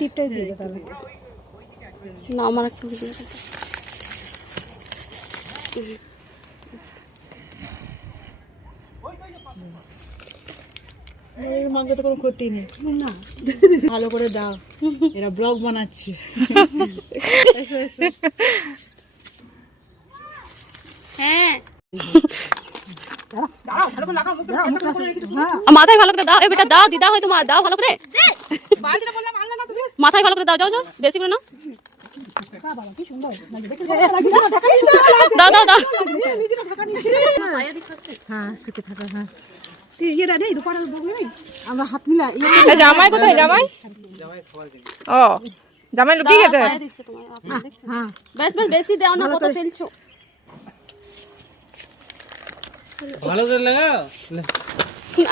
টিপটাই দিয়ে দে তাহলে। না আমার একটু দিয়ে দে। এর মাকে তো কোনো ক্ষতি নেই না, ভালো করে দাও, এরা ব্লগ বানাচ্ছে। হ্যাঁ মাথায় ভালো করে দাও, এ বেটা দাও, দিদা হয় তোমার, দাও ভালো করে, মাথায় ভালো করে দাও, যাও যাও বেশি করে নাও, দাও দাও দাও। হ্যাঁ সুখে থাকা। হ্যাঁ আমরা হাত মিলা। জামাই কোথায়? জামাই ও জামাই লুকিয়ে গেছে। হ্যাঁ বেশ বেশ বেশি দাও না, কত ফেলছো। ভালো করে লাগাও।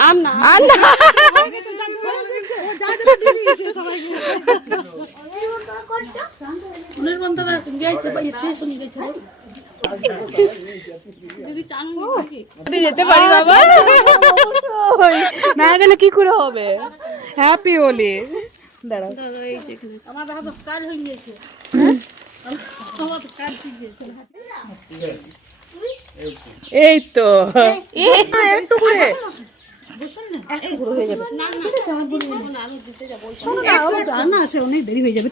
আম না যেতে পারি বাবা, না গেলে কি করে হবে? হ্যাপি হোলি। দাঁড়াও আমার বাবা কার হয়ে গেছে, এই তো একটু করে রান্না আছে, অনেক দেরি হয়ে যাবে।